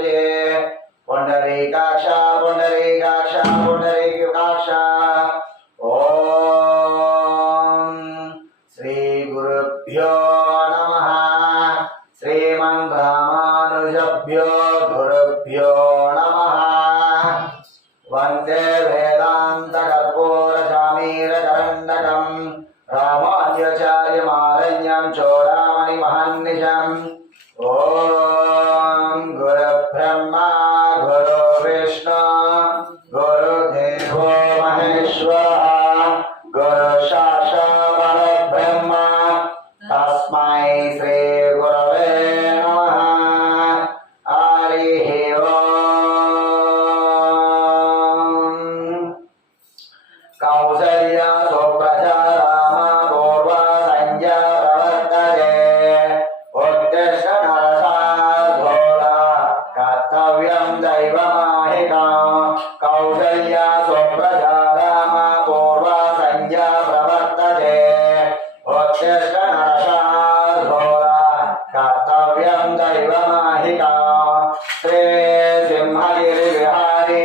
तुझे पुंडरीकाक्ष पुंडरीकाक्ष पुंडरीकाक्ष ओम श्री गुरुभ्यो नमः श्रीमन्रामानुजभ्यो गुरुभ्यो नमः वंदे वेदांत कर्पूरचामीरकरण्डकं रामानुजाचार्यमारण्यं चोरामणि महन्निशम् ओम गुरुब्रह्मा गुरुविष्णु गुरुदेवो महेश्वरः गुरु साक्षात् परब्रह्म तस्मै श्री गुरवे नमः हरिः ओम कौसल्या सुप्रजा राम पूर्वा संज्ञा प्रवर्तते उत्तिष्ठ नरसार्धूला कर्तव्यं दैवमाहितं कौसल्या सुप्रजा राम पूर्वा संज्ञा प्रवर्तते उत्तिष्ठ नरसार्धूला कर्तव्यं दैवमाहितं श्री सिंहगिरिविहारी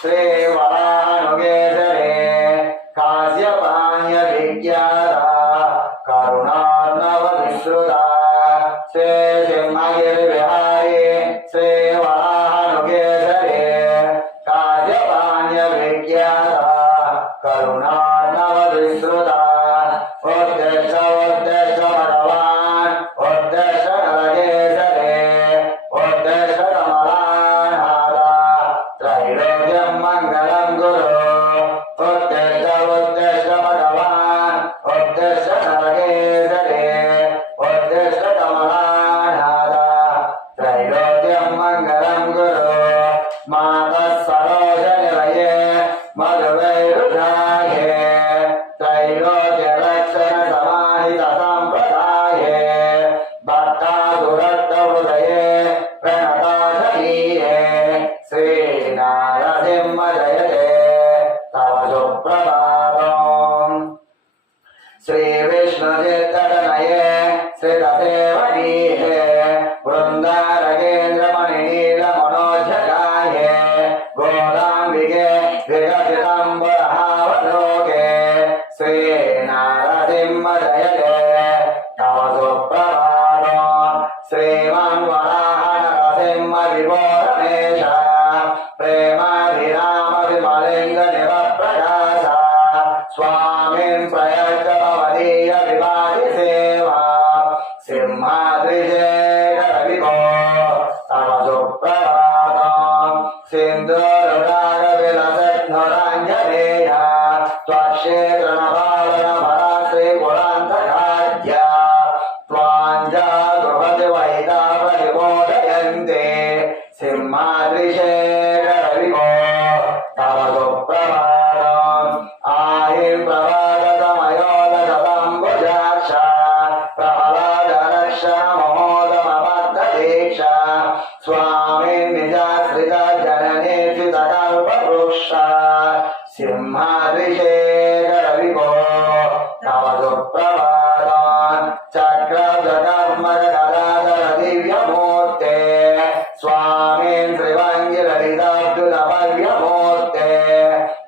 श्री वराहनुगेसरे काश्यपान्य विख्याता करुणार्णव विश्रुता श्री सिंहगिरिविहारी श्री वराहनुगेसरे काश्यपान्य विख्याता करुणार्णव विश्रुता उत्तिष्ठ उत्तिष्ठ भगवान् उत्तिष्ठ नरकेसरे उत्तिष्ठ कमलानाथा त्रैलोक्यं मङ्गलं गुरु उत्तिष्ठ उत्तिष्ठ भगवान् उत्तिष्ठ नरकेसरे उत्तिष्ठ कमलानाथा त्रैलोक्यं मङ्गलं गुरु मातः सरोजनिलये मधुवैरुधाये त्रैलोक्यरक्षणसमाहितसम्प्रदाये भक्तासुरक्तहृदये प्रणताधीये श्रीनारसिंह जयते तव सुप्रभातम् श्रीविष्णुचित्ततनये श्रीतदेवनीये वृन्दारकेन्द्रमणिनीलमनोज्झगाये गोदाम्बिके विकसितम्बरहावलोके श्रीनारसिंह जयते तव सुप्रभातम् श्रीमन्वराहनरसिंह विभो रमेश प्रेमाभिराम विमलिङ्गनिवप्रकाश स्वामिन् प्रयच्छ भवदीय विवादि सेवा सिंहाद्रिशेखर विभो तव सुप्रभातम् सिन्दूररागविलसद्नुराञ्जनेय त्वक्षेत्रनभावनभरा श्रीकुलान्तकाद्य त्वाञ्जागृहति वैतापरिबोधयन्ते सिंहाद्रिशेखर विभो तव सुप्रभातम् आहिं प्रभातमयोदशतम्बुजाक्ष प्रहलादरक्षणमहोदमबद्धदीक्ष स्वामिन् निजाश्रितजननेत्युतकल्पवृक्ष सिंहाद्रिशेखर विभो तव सुप्रभातम् चक्रधर्मगदाधर दिव्यमूर्ते स्वामिन् श्रीवङ्गिललिताब्दुलभव्यमूर्ते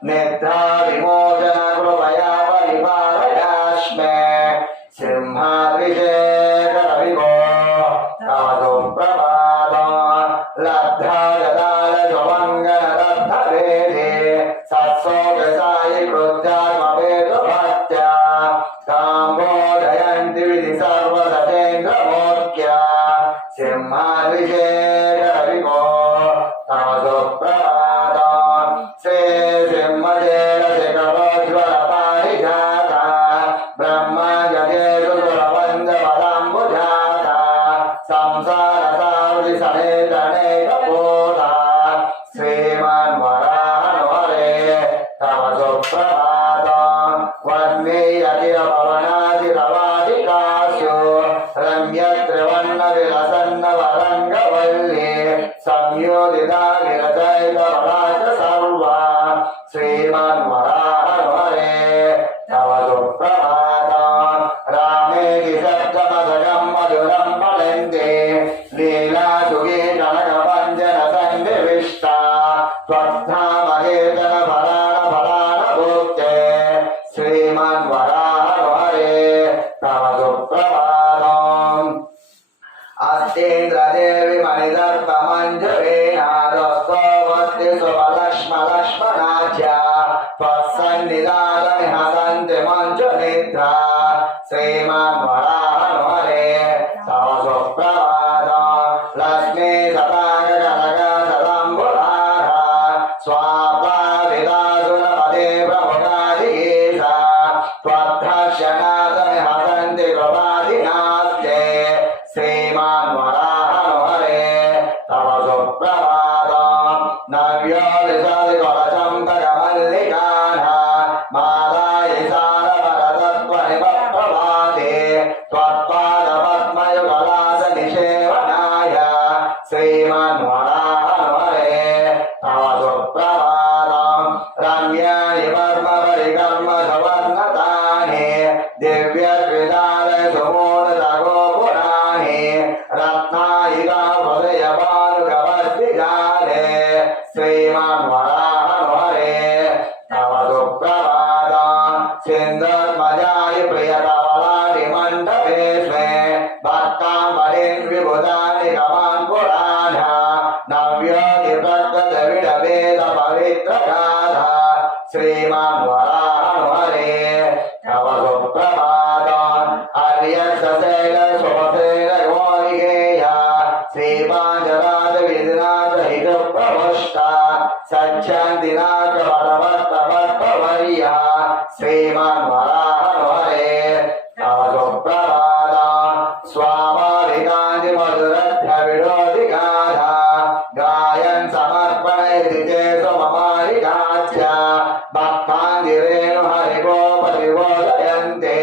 निद्राविमोचन कृपया परिपालयास्मे सिंहाद्रिशेखर विभो तव सुप्रभातम् लब्धागदालशुभङ्गनरद्धवेदे सत्सोगसायि कृत्यात्मवेदभक्त्या काम्बोधयन्ति विधि सर्वसतेन्द्रमूर्त्या सिंहाद्रिशेखर विभो तव सुप्रभातम् श्री सिंहशेखरशिखरोज्ज्वलपारिजाता ब्रह्मजगेषु सुरवन्द्यपदाम्बुजाता संसारसावधिसमेतनेकभूता श्रीमन्वराहनुहरे तव सुप्रभातम् वह्निरखिलभवनादिरवादिकासु रम्यत्रिवर्णविलसन्नवरङ्गवल्ली संयोदिता विरचयितवराच सर्वा श्रीमन्वराहनुहरे तव सुप्रभातम् रामेति सप्तमशकं मधुरं फलन्ति लीलासुगे कनकपञ्जन మంజువేనాదస్తోమస్తి సుమలక్ష్మలక్ష్మణాధ్య త్వత్సన్నిధానమి హసంతి మంజు నిద్రా శ్రీమాన్ వరాహనుహరే తవ సుప్రభాతం లక్ష్మీ సతాగ సదంబుధార స్వాపావిదాసురపదే ప్రముఖాధీశ త్వద్ధర్శనాదమి హసంతి కృపాధినాస్తే శ్రీమాన్ వరాహనుహరే తవ సుప్రభాతం నవ్యోదిశాది కవచంకమల్లికాన మాలాయి సారవరతత్వనిమప్రభాతే త్వత్పాదపద్మయుగలాస నిషేవనాయ శ్రీమాన్ వరాహనుహరే తవ సుప్రభాతం రమ్యాని వర్మపరికర్మ సువర్ణతాని దివ్యక్రీడాలయ సుమూలతగోపురాణి రత్నాయికా హృదయపానుకవర్తిజాలే శ్రీమాన్ వరాహనుహరే తవ సుప్రభాతం సింధోర్మజాయి ప్రియతవలాని మండపేష్మే భక్తాంబరిన్ విభుతాని గమాన్ పురాణ నవ్యోని ప్రకృత విడవేద పవిత్ర గాథ శ్రీమాన్ వరాహనుహరే తవ సుప్రభాతం అర్యశైల శుభశైల గోరిగేయ శ్రీపాంజరాజ విధినాథ హిత ప్రవష్ట సత్యాంతినాథ వరవర్తవర్య శ్రీమాన్ వరాహనుహరే తవ సుప్రభాతం స్వామాధికాంతి మధురధ్య విరోధి గాథ గాయన్ సమర్పణయతి చేసు మమారికాచ్య భక్తాందిరేణు హరిగోపతిబోధయంతే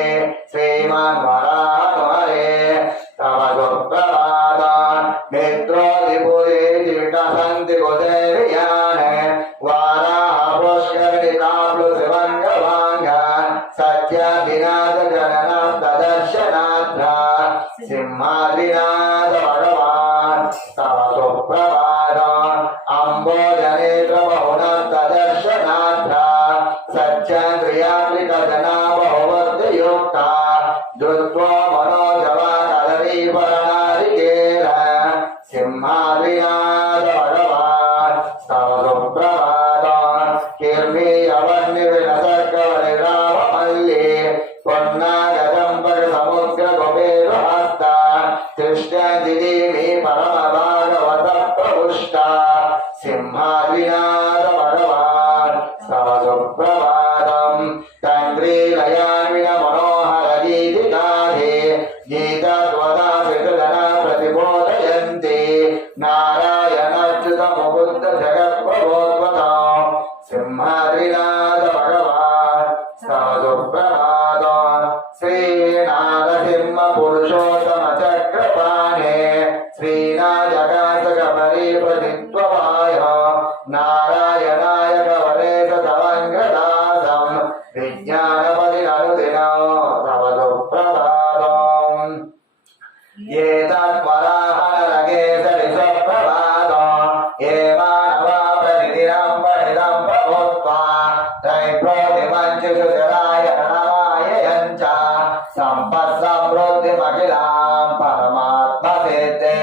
శ్రీమాన్ వరాహనుహరే తవ సుప్రభాతం మిత్రోదిపురేతి వికసంతి కుదేర్యానే వారాహ పుష్కరిణి కాప్లు శివంగవాంగ సత్యాదినాథ జననాథ దర్శనాథ సింహాద్రినాథ భగవాన్ తవ సుప్రభాతం అంబోజనేత్ర బహునస్త దర్శనాథ సత్యాంద్రియాత్రిక జనా బహువర్ధయుక్త దుత్వో మనోజవా కదరీపరణారికేర సింహాద్రినాథ భగవాన్ తవ సుప్రభాతం కీర్మీయవర్ణి వినసర్గవని రామమల్లి పొన్నాగదంపక సముద్ర కుబేరు హస్త కృష్ణజిమీ పరమ భాగవత ప్రపుష్ట సింహాద్రినాథ భగవాన్ తవ సుప్రభాతం తండ్రి లయాన్విన మనోహర గీతికాధే గీతత్వదాన ప్రతిబోధయంతి నారాయణచ్యుత ముకుంద జగత్ప్రభోద్వతం సింహాద్రినాథ భగవాన్ తవ సుప్రభాతం శ్రీనారసింహ పురుషోత్తమ చక్రపాణే శ్రీనాజగాసక పరిపతిత్వపాయ నారాయణాయ కవలేశ తవంగదాసం విజ్ఞానపతి అనుదినో తవ సుప్రభాతం ఏతత్వరాహనరగేసరి సుప్రభాతం ఏ మానవా ప్రతిదినం పఠితం ప్రభుత్వా త్రైప్రోతిమంచుషు శరాయణమాయయంచ సంపత్సమృద్ధిమఖిలాం పరమాత్మసిద్ధే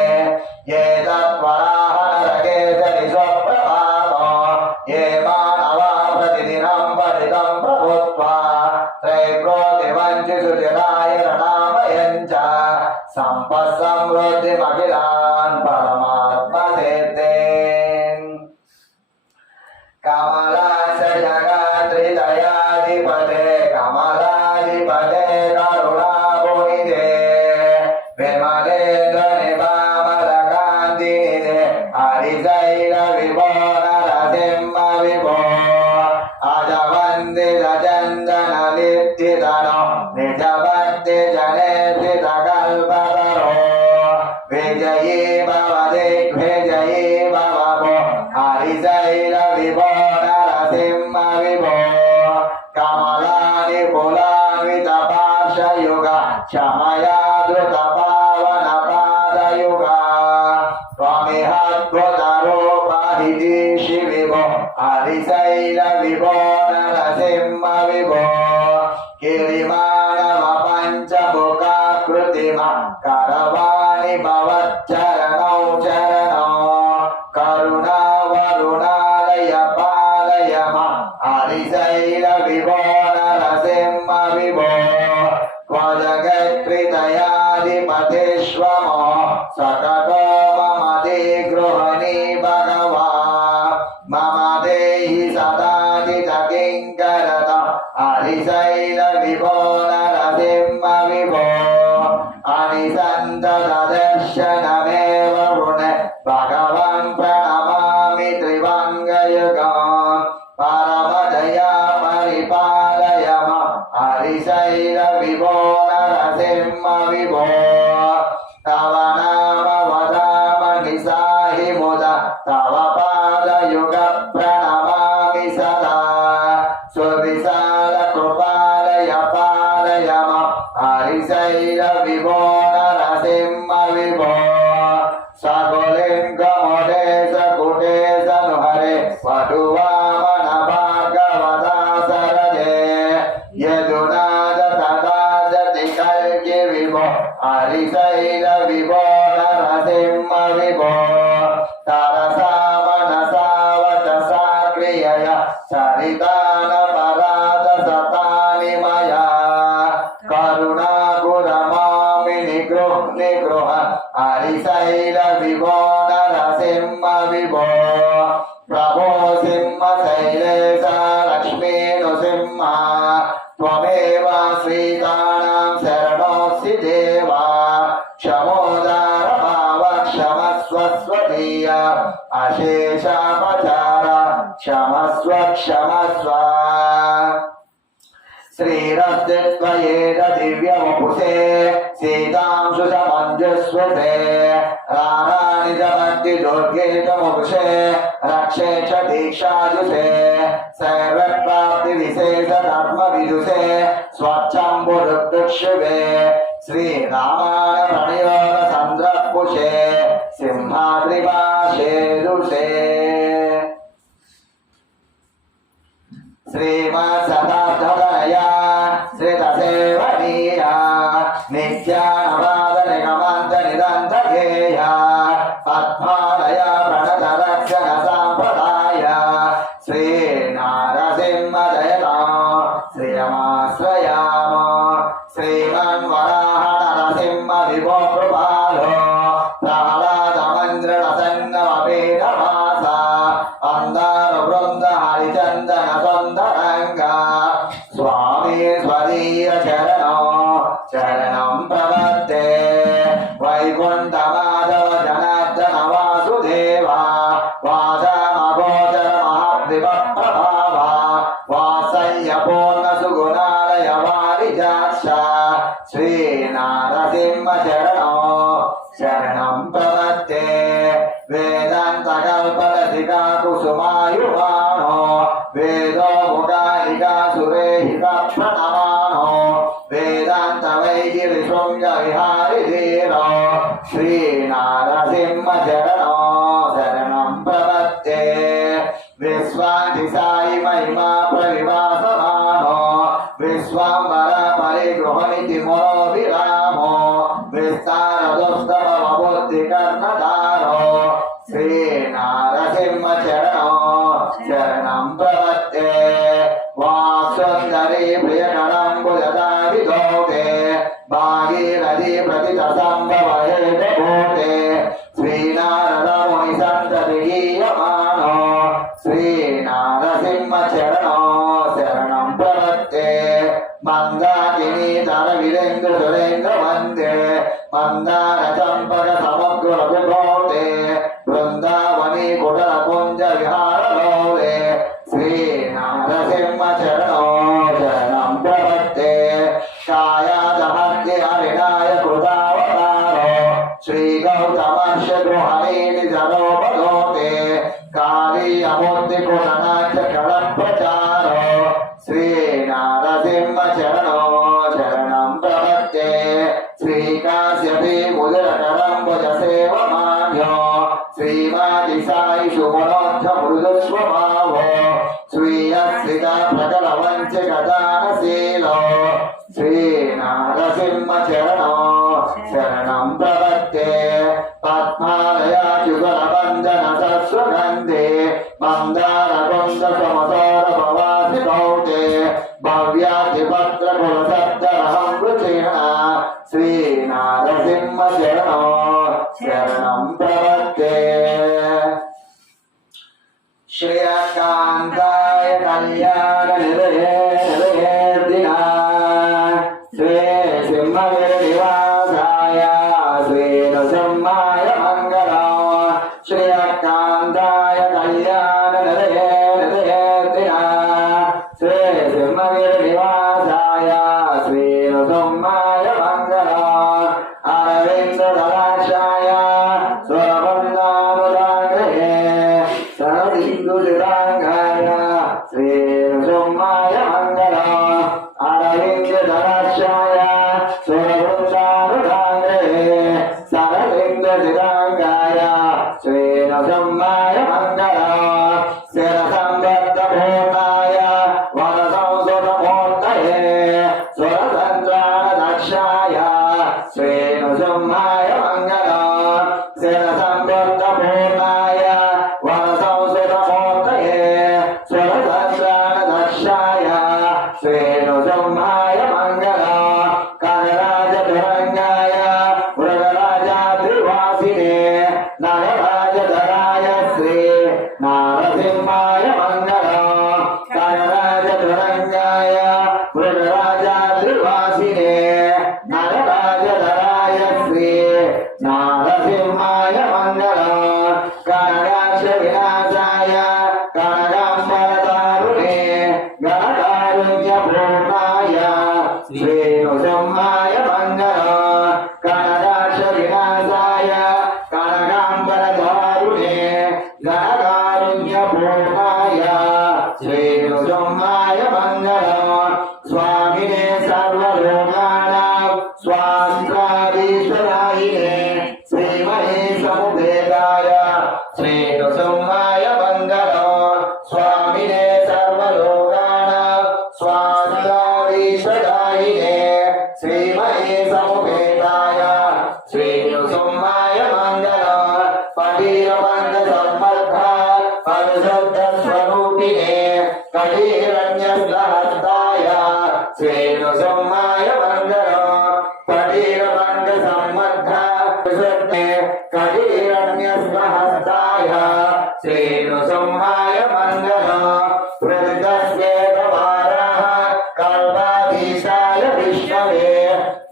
ఏతత్వరాహనరగేసరి సుప్రభాతం ఏ మానవా ప్రతిదినం పఠితం ప్రభుత్వా త్రైప్రోతిమంచుషు శరాయణమాయయంచ సంపత్సమృద్ధిమఖిలాన్ పరమాత్మసిద్ధే కమలాస జగత్రిదయాధిపతే కమలాధిపతే కరుణాభునిదే విమలేంద్ర నిపామల కాంతినిదే హరిశైల విభో నరసింహ విభో అజవందిత చందన లిప్తితనో నిజ భక్తి జనేత్రిత కల్పతరో విజయీ భవ దిగ్విజయీ భవ హరిశైల విభో నరసింహ విభో కమలాని పులాన్విత పార్షయుగ క్షమయాదృత పావన పాదయుగ త్వమిహద్భుత రూప హిజీషి విభో హరిశైల విభో నరసింహ విభో కిరిమానవ పంచముఖాకృతిమ కరవాణి భవచ్చరణౌ చరణో नरसिंह विभो प्रभो सिंह शैलेश लक्ष्मी नृसिंह त्वमेव श्रीकाणां शरणोऽसि देवा क्षमोदार भाव क्षमस्व स्वदीय अशेषापचार क्षमस्व क्षमस्व श्रीरस्तित्वयेद दिव्यवपुषे सीतांशु समञ्जस्वते रामानिजमति दुर्गेतमुषे रक्षे च दीक्षाजुषे सर्वप्राप्तिविशेष धर्मविदुषे स्वच्छम्बुरुक्षुवे श्रीरामाय प्रणयोग चन्द्रपुषे सिंहाद्रिपाशेदुषे श्रीमत्सदाधया श्रितसेवनीया नित्यानवादनिगमन्तनिदन्तगेया पद्मालय प्रणतरक्षण साम्प्रदाय श्रीनारसिंहदयता श्रियमाश्रयाम श्रीमन्वराह नरसिंह विभो कृपालो प्रह्लादमन्त्रणसन्नमपीठवासा अन्दारवृन्द हरिचन्दन सुन्दरङ्गा स्वामी स्वदीय चरणं प्रपद्ये वैकुण्ठमाधव जनार्दन वासुदेवा वासमगोचर महाद्विपप्रभावा वासय्यपूर्ण सुगुणालय वारिजाक्ष श्रीनारसिंह शरणं प्रपद्ये वेदान्तकल्पलतिका कुसुमायुवानो वेदो मुखालिका सुरेहिका प्रणमानो वेदान्त वैगिरिशृङ्ग विहारिधीरो श्रीनारसिंह शरणं प्रपद्ये विश्वाधिसायि महिमा प्रविवासमानो विश्वाम्बर परिगृहनिधि मनोभिरामो विस्तारदुस्तमबुद्धिकर्णधारो श्रीनारसिंह शरणं प्रपद्ये वाक्सुन्दरी प्रियकरम्बुजदाविदोते भागीरथी प्रतितसम्भवहेतभूते श्रीनारदमुनिसन्ततिगीयमानो श्रीनारसिंह शरणं प्रपद्ये मन्दाकिनीतरविरेन्द्रसुरेन्द्रवन्दे मन्दारचम्पक समग्रविभूते वृन्दावनी कुटलकुञ्ज विहारलोले श्रीनारसिंह शरणं प्रपद्ये छायादहत्य हरिणाय कृतावतारो श्रीगौतमर्ष गृहणीनि जनोपलोके कालीयमूर्तिकुटनाट्य कलप्रचारो श्रीनारसिंह शरणं प्रपद्ये श्रीकाश्यपी मुदिरकरम्बुजसेवमान्यो श्रीमादिसायि सुमनोऽर्थ मृदुस्वभावो स्वीयस्थिता प्रकलवञ्चकदानशीलो श्रीनारसिंह शरणं प्रपद्ये पद्मालयाच्युतलबन्धन सस्वगन्धे मन्दारकुन्द समसौरभवासि भौते भव्याधिपत्रकुलसद्धरहं रुचिणा श्रीनारसिंह शरणं प्रपद्ये श्रियकान्ताय कल्याणनिलयेर्दिना श्री सिंहगिरिनिवासाय श्रीनृसिंहाय मङ्गलम् श्रियकान्ताय कल्याणनिलयेर्दिना श्री सिंहगिरिनिवासाय श्रीनृसिंहाय मङ्गलम् अरविन्ददलाशाय स्वरवन्दानुराग्रहे सरदिन्दुजिताङ्गाय श्रीनृसिंहाय मङ्गलम् अरविन्ददलाशाय स्वरवन्दानुराग्रहे सरदिन्दुजिताङ्गाय श्रीनृसिंहाय मङ्गलम् शिरसंबद्धपूर्णाय वरसंसुतमूर्तये स्वरसन्त्राणदक्षाय श्रीनृसिंहाय मङ्गलम् शिरसंबद्धपूर्णाय वरसंसुतमूर्तये स्वरसन्त्राणदक्षाय श्रीनृसिंहाय मङ्गलम् करराजतुरङ्गाय मृगराजाद्रिवासिने नगराजधरा नारसिंहाय मङ्गलम् कनराजधरञ्जाय मृगराजाद्रिवासिने नरराजधराय श्री नारसिंहाय मङ्गलम् कनराक्षविनाशाय कनकाम्बरदारुणे गणकारुण्यपूर्णाय श्रीनृसिंहाय मङ्गलम् कनकाक्षविनाशाय कनकाम्बरदारुणे गणकारुण्यपूर्णाय श्रीनृसिंहाय मङ्गलम् स्वामिने सर्वलोकानां स्वान्त्राधीश्वरायिने श्रीमहे समुपेदाय श्रीनृसिंहाय मङ्गलम् स्वामिने सर्वलोकानां स्वान्त्राधीश्वरायिने श्रीमहे समुपेदाय श्रीनृसिंहाय मङ्गलम् पटीरबन्धसम्बद्धा परिशुद्धस्वरूपिणे कटीरण्यस्लहस्ताय श्रीनृसिंहाय मङ्गलम् पटीरबन्धसम्बद्धा परिशुद्धे कटीरण्यस्लहस्ताय श्रीनृसिंहाय मङ्गलम् पृथ्वीश्वेतवारः कल्पाधीशाय विष्णवे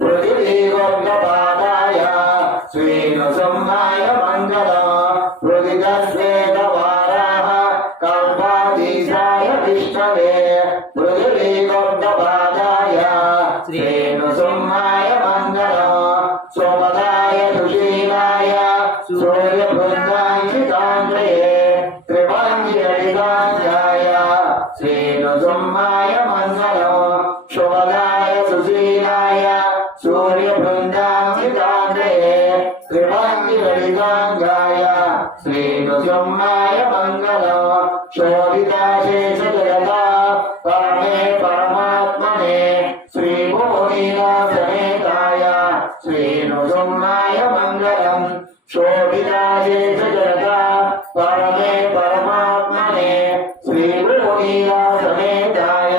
पृथिवीगोप्तपादाय श्रीनृसिंहाय मङ्गलम् पृथ्वीश्वेतवारः कल्पाधीशाय विष्णवे पृथिवीगोप्तपादाय श्रीनृसिंहाय मङ्गलम् सोमदाय सुशीलाय सूर्यभृङ्गाङ्किताङ्ग्रे त्रिभङ्गिरहिताङ्गाय श्रीनृसिंहाय मङ्गलम् शोभदाय सुशीलाय सूर्यभृङ्गाङ्किताङ्ग्रे त्रिभङ्गिरहिताङ्गाय श्रीनृसिंहाय मङ्गलम् शोभिताशेषजगता परमे परमात्मने श्रीभुवनीनाथमेताय श्रीनृसिंहाय मङ्गलम् शोभिताशेषजगता परमे परमात्मने श्रीभुवनीनाथमेताय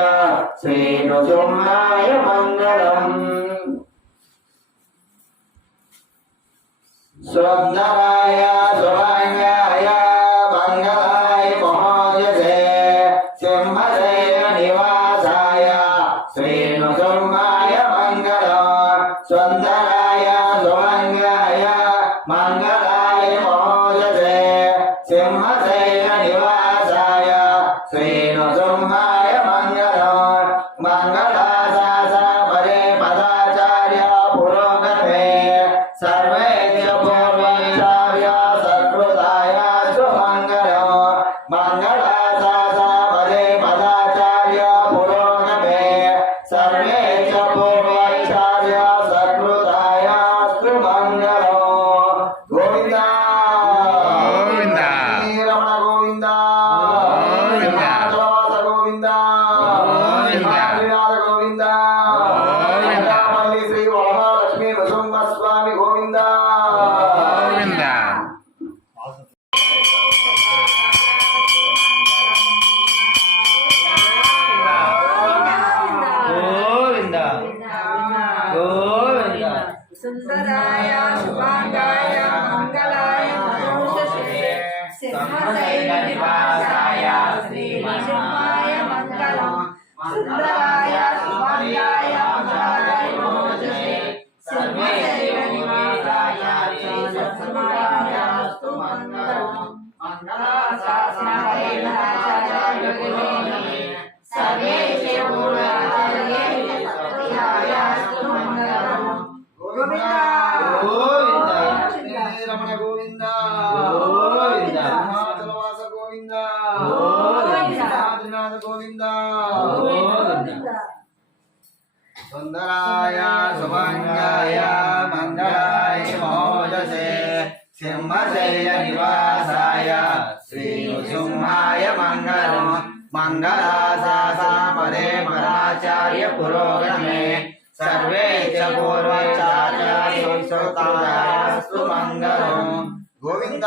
श्रीनृसिंहाय मङ्गलम् स्वप्नराय सुभङ्गाय मङ्गलाय महोजसे सिंहशैलनिवासाय श्रीनृसिंहाय मङ्गलम् सुन्दराय सुभङ्गाय मङ्गलाय महोजसे सिंहशैलनिवासाय श्रीनृसिंहाय मङ्गलम् मङ्गलाशासनपदे पदाचार्य पुरोगते सर्वे पूर्वाचार्य सत्कृताय सुमङ्गलम् मङ्गलाशासनपदे पदाचार्य पुरोगते सर्वे पूर्वाचार्य सत्कृताय सुमङ्गलम् गोविन्द गोविन्द रमण गोविन्द गोविन्द गोविन्द गोविन्द गोविन्द मल्ली श्री वरमहालक्ष्मी नृसिंहस्वामी गोविन्द गोविन्द गोविन्द गोविन्द सुन्दराय शुभाङ्गाय मङ्गलाय महोजसे सिंहशैलनिवासाय श्रीनृसिंहाय मङ्गलम् सुन्दराय शुभाङ्गाय मङ्गलाय महोजसे सिंहशैलनिवासाय श्रीनृसिंहायास्तु मङ्गलम् मङ्गलाशासनपदे पदाचार्य सर्वे पूर्वाचार्ये सत्कृतायास्तु मङ्गलम् गोविन्द गोविन्द रमण गोविन्द गोविन्द हिमाचलवास गोविन्द गोविन्द नाथ गोविन्द गोविन्द सुन्दराय सुभङ्गाय मङ्गलाय महोजसे सिंहशैलनिवासाय श्रीनृसिंहाय मङ्गलम् मङ्गलाशासनपदे पदाचार्य पुरोगमे सर्वे च पूर्वाचार्य सुमङ्गलम् गोविन्द